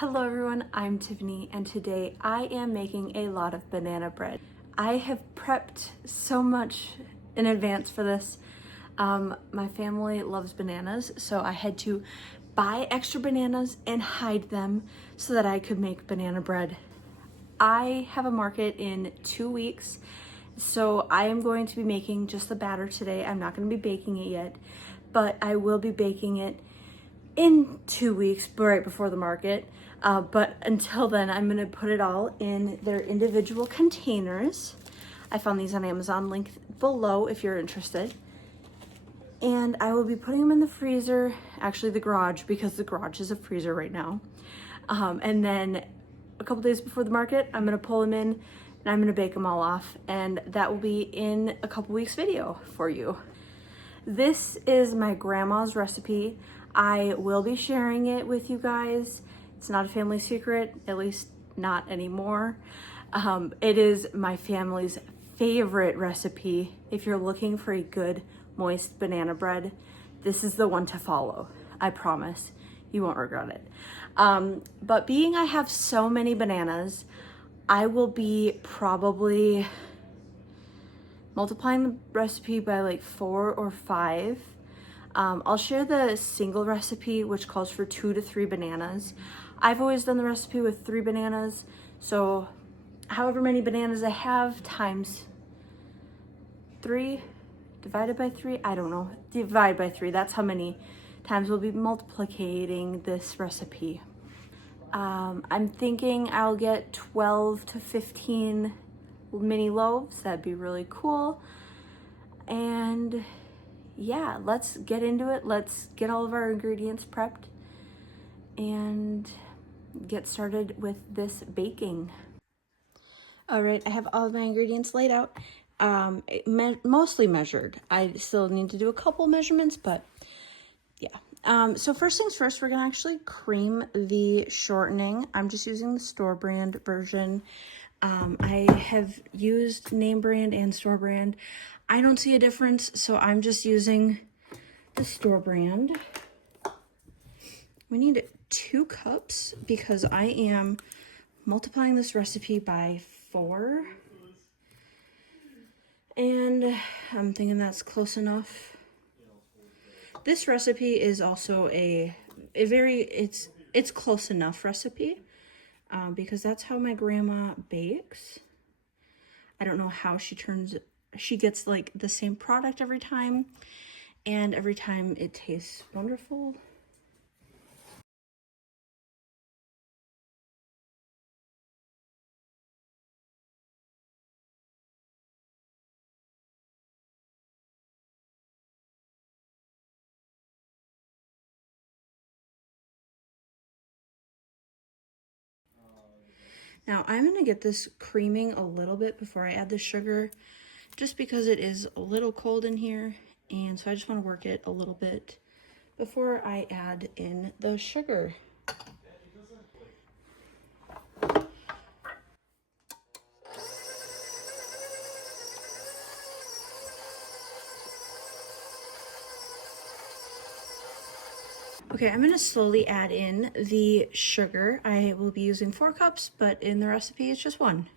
Hello everyone, I'm Tiffany and today I am making a lot of banana bread. I have prepped so much in advance for this. My family loves bananas, so I had to buy extra bananas and hide them so that I could make banana bread. I have a market in 2 weeks, so I am going to be making just the batter today. I'm not going to be baking it yet, but I will be baking it in 2 weeks, right before the market. But until then, I'm gonna put it all in their individual containers. I found these on Amazon, link below if you're interested. And I will be putting them in the freezer, actually the garage, because the garage is a freezer right now. And then a couple days before the market, I'm gonna pull them in and I'm gonna bake them all off. And that will be in a couple weeks video for you. This is my grandma's recipe. I will be sharing it with you guys. It's not a family secret, at least not anymore. It is my family's favorite recipe. If you're looking for a good moist banana bread, this is the one to follow. I promise you won't regret it. But being I have so many bananas, I will be probably multiplying the recipe by like 4 or 5. I'll share the single recipe, which calls for 2 to 3 bananas. I've always done the recipe with 3 bananas, so however many bananas I have times 3 divided by 3, I don't know, divide by 3, that's how many times we'll be multiplicating this recipe. I'm thinking I'll get 12 to 15 mini loaves. That'd be really cool. And yeah, let's get into it. Let's get all of our ingredients prepped and get started with this baking. All right, I have all of my ingredients laid out, mostly measured. I still need to do a couple measurements, but yeah. So first things first, we're gonna actually cream the shortening. I'm just using the store brand version. I have used name brand and store brand. I don't see a difference, so I'm just using the store brand. We need 2 cups because I am multiplying this recipe by 4. And I'm thinking that's close enough. This recipe is also it's close enough recipe because that's how my grandma bakes. I don't know how she gets like the same product every time, and every time it tastes wonderful. Now I'm gonna get this creaming a little bit before I add the sugar, just because it is a little cold in here, and so I just want to work it a little bit before I add in the sugar. Okay, I'm gonna slowly add in the sugar. I will be using 4 cups, but in the recipe it's just 1.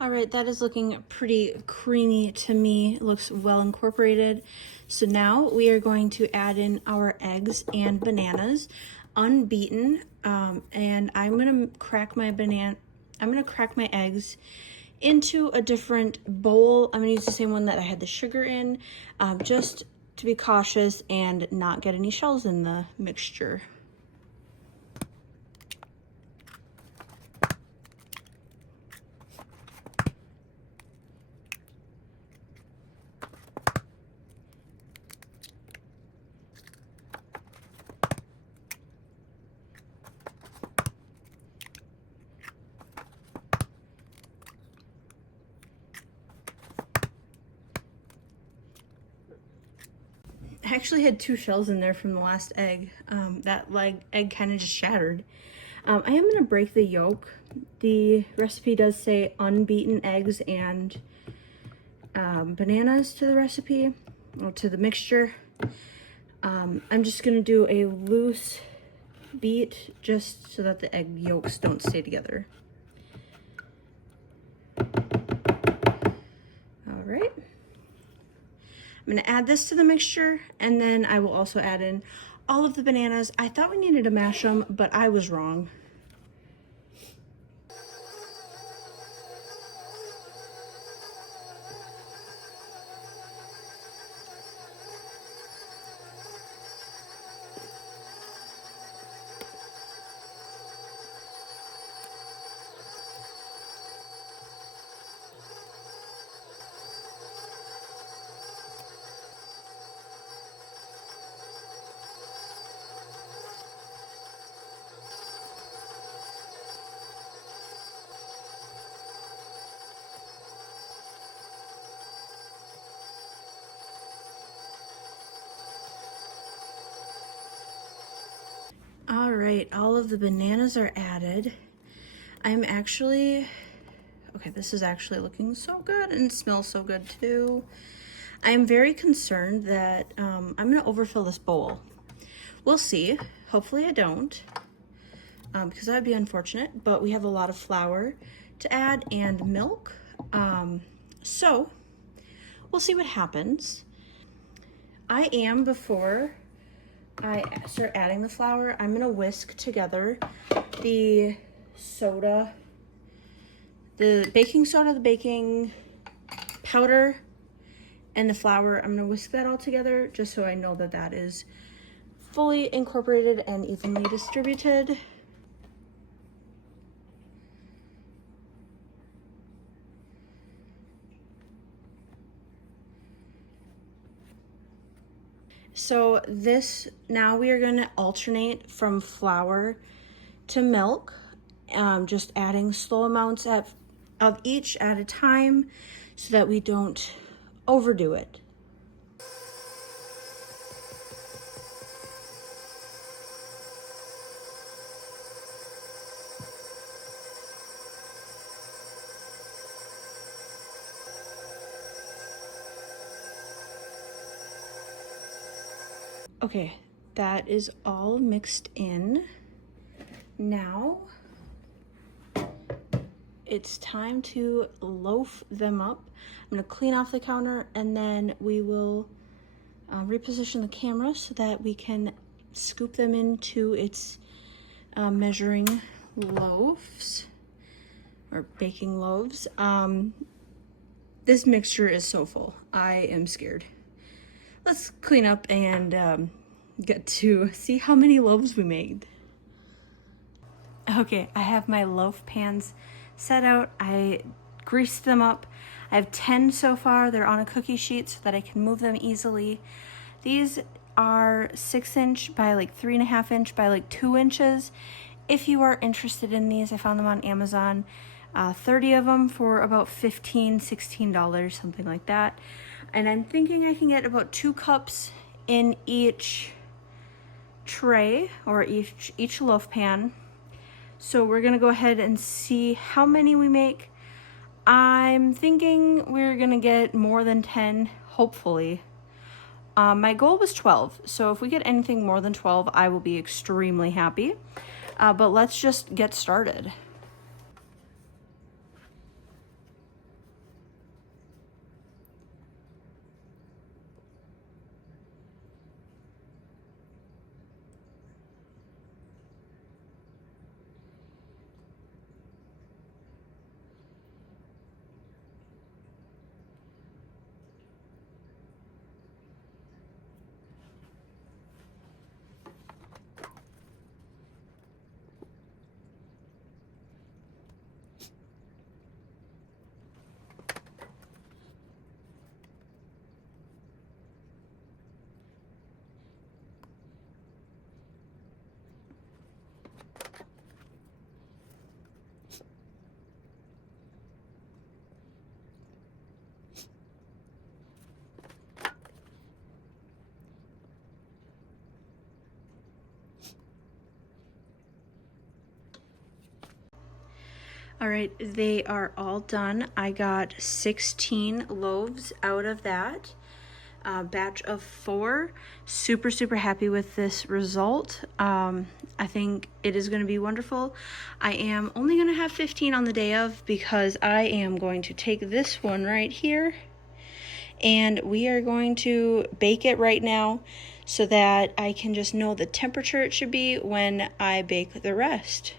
All right, that is looking pretty creamy to me. It looks well incorporated. So now we are going to add in our eggs and bananas, unbeaten, and I'm gonna crack my eggs into a different bowl. I'm gonna use the same one that I had the sugar in, just to be cautious and not get any shells in the mixture. I actually had 2 shells in there from the last egg. That egg kind of just shattered. I am gonna break the yolk. The recipe does say unbeaten eggs and bananas to the recipe, or to the mixture. I'm just gonna do a loose beat just so that the egg yolks don't stay together. All right. I'm gonna add this to the mixture, and then I will also add in all of the bananas. I thought we needed to mash them, but I was wrong. All right, all of the bananas are added. Okay, this is actually looking so good and smells so good too. I am very concerned that I'm gonna overfill this bowl. We'll see, hopefully I don't, because that would be unfortunate, but we have a lot of flour to add and milk. So we'll see what happens. Before I start adding the flour, I'm gonna whisk together the soda, the baking soda, the baking powder, and the flour. I'm gonna whisk that all together just so I know that that is fully incorporated and evenly distributed. So now we are gonna alternate from flour to milk, just adding slow amounts of each at a time so that we don't overdo it. Okay, that is all mixed in. Now it's time to loaf them up. I'm gonna clean off the counter, and then we will reposition the camera so that we can scoop them into its measuring loaves or baking loaves. This mixture is so full. I am scared. Let's clean up and get to see how many loaves we made. Okay, I have my loaf pans set out. I greased them up. I have 10 so far. They're on a cookie sheet so that I can move them easily. These are 6-inch by like 3.5-inch by like 2 inches. If you are interested in these, I found them on Amazon. 30 of them for about $15, $16, something like that. And I'm thinking I can get about 2 cups in each tray or each loaf pan. So we're gonna go ahead and see how many we make. I'm thinking we're gonna get more than 10, hopefully. My goal was 12, so if we get anything more than 12, I will be extremely happy. But let's just get started. All right, they are all done. I got 16 loaves out of that batch of 4. Super happy with this result. I think it is going to be wonderful. I am only going to have 15 on the day of because I am going to take this one right here and we are going to bake it right now so that I can just know the temperature it should be when I bake the rest.